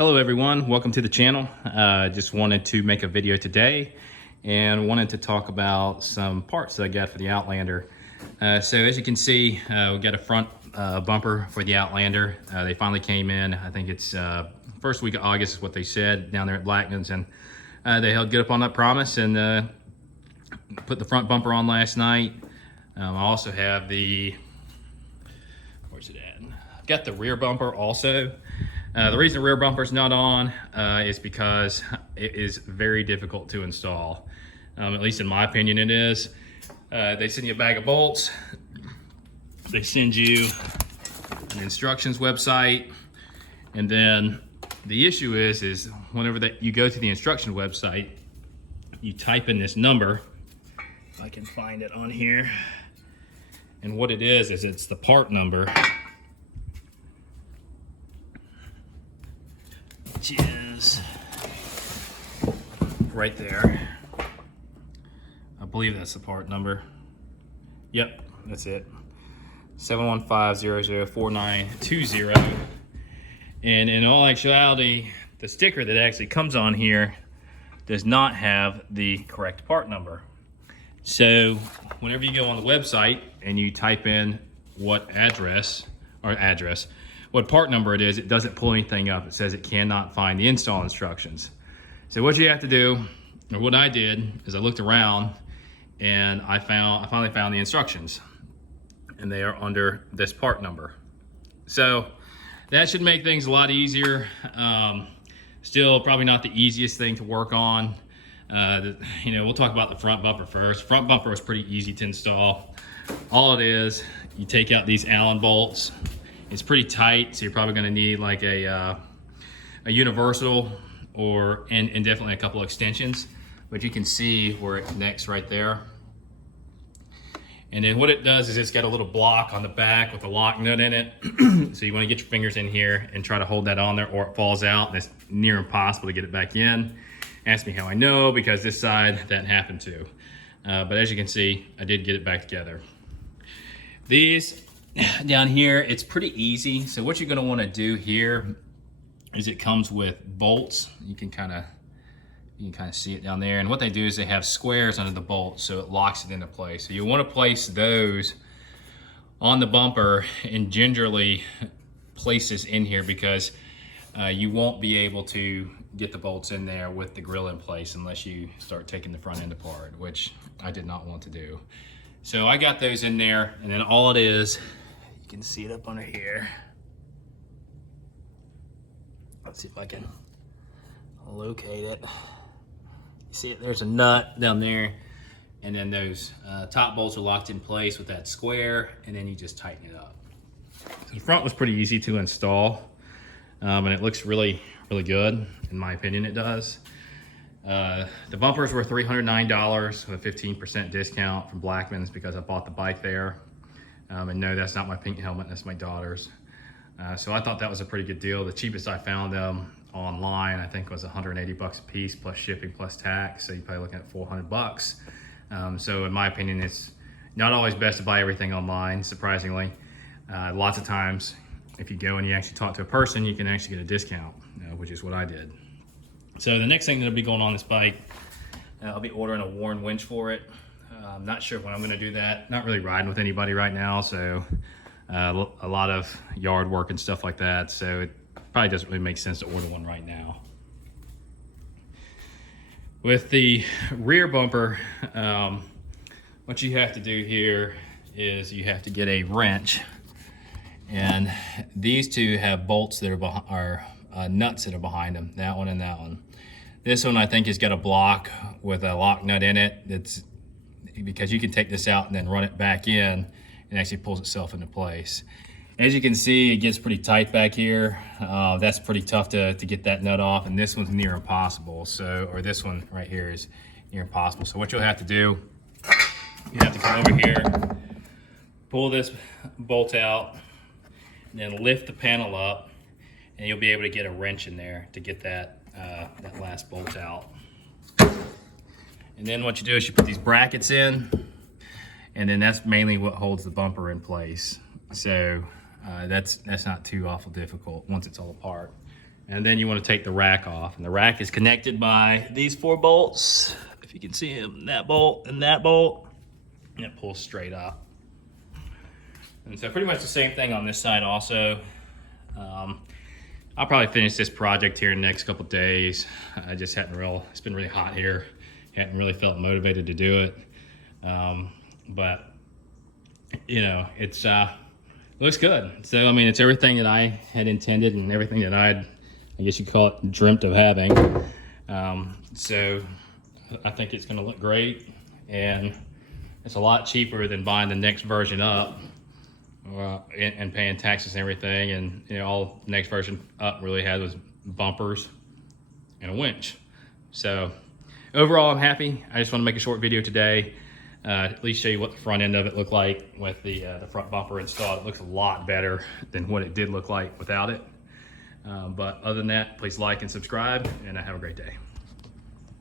Hello everyone, welcome to the channel. Just wanted to make a video today and wanted to talk about some parts that I got for the Outlander. So as you can see, we got a front bumper for the Outlander. They finally came in. I think it's first week of August is what they said down there at Blackman's, and they held good up on that promise and put the front bumper on last night. I also have the, where's it at? I've got the rear bumper also. The reason the rear bumper is not on is because it is very difficult to install. At least in my opinion it is. They send you a bag of bolts. They send you an instructions website. And then the issue is whenever you go to the instruction website, you type in this number. If I can find it on here. And what it is it's the part number. Which is right there. I believe that's the part number. Yep, that's it. 715004920. And in all actuality, the sticker that actually comes on here does not have the correct part number. So whenever you go on the website and you type in what part number it is, it doesn't pull anything up. It says it cannot find the install instructions. So what you have to do, or what I did, is I looked around and I finally found the instructions, and they are under this part number. So that should make things a lot easier. Still probably not the easiest thing to work on. We'll talk about the front bumper first. Front bumper was pretty easy to install. All it is, you take out these Allen bolts. It's pretty tight, so you're probably going to need like a universal and definitely a couple extensions. But you can see where it connects right there. And then what it does is it's got a little block on the back with a lock nut in it. So you want to get your fingers in here and try to hold that on there, or it falls out and it's near impossible to get it back in. Ask me how I know, because this side that happened to. But as you can see, I did get it back together. These down here, it's pretty easy. So what you're going to want to do here is it comes with bolts. You can kind of see it down there. And what they do is they have squares under the bolt, so it locks it into place. So you want to place those on the bumper and gingerly place this in here, because you won't be able to get the bolts in there with the grill in place unless you start taking the front end apart, which I did not want to do. So I got those in there, and then all it is, you can see it up under here. Let's see if I can locate it. You see it, there's a nut down there, and then those top bolts are locked in place with that square, and then you just tighten it up. So the front was pretty easy to install, and it looks really, really good. In my opinion, it does. The bumpers were $309 with a 15% discount from Blackman's, because I bought the bike there. And no, that's not my pink helmet, that's my daughter's. So I thought that was a pretty good deal. The cheapest I found them online, I think, was 180 bucks a piece plus shipping plus tax. So you're probably looking at 400 bucks. So in my opinion, it's not always best to buy everything online, surprisingly. Lots of times, if you go and you actually talk to a person, you can actually get a discount, which is what I did. So the next thing that'll be going on this bike, I'll be ordering a worn winch for it. I'm not sure when I'm going to do that. Not really riding with anybody right now, so a lot of yard work and stuff like that. So it probably doesn't really make sense to order one right now. With the rear bumper, what you have to do here is you have to get a wrench, and these two have bolts that are nuts that are behind them. That one and that one. This one I think has got a block with a lock nut in it. That's because you can take this out and then run it back in, and actually pulls itself into place. As you can see, it gets pretty tight back here. That's pretty tough to get that nut off, and this one's near impossible. Or this one right here is near impossible. So what you'll have to do, you have to come over here, pull this bolt out, and then lift the panel up, and you'll be able to get a wrench in there to get that last bolt out. And then what you do is you put these brackets in, and then that's mainly what holds the bumper in place. So that's not too awful difficult once it's all apart. And then you want to take the rack off. And the rack is connected by these 4 bolts. If you can see them, that bolt and that bolt. And it pulls straight up. And so pretty much the same thing on this side also. I'll probably finish this project here in the next couple days. I just it's been really hot here. Hadn't really felt motivated to do it. But you know, it looks good. So, I mean, it's everything that I had intended and everything that I guess you call it, dreamt of having. So I think it's gonna look great, and it's a lot cheaper than buying the next version up and paying taxes and everything. And you know, all the next version up really had was bumpers and a winch. So overall, I'm happy. I just want to make a short video today, at least show you what the front end of it looked like with the front bumper installed. It looks a lot better than what it did look like without it. But other than that, please like and subscribe, and have a great day.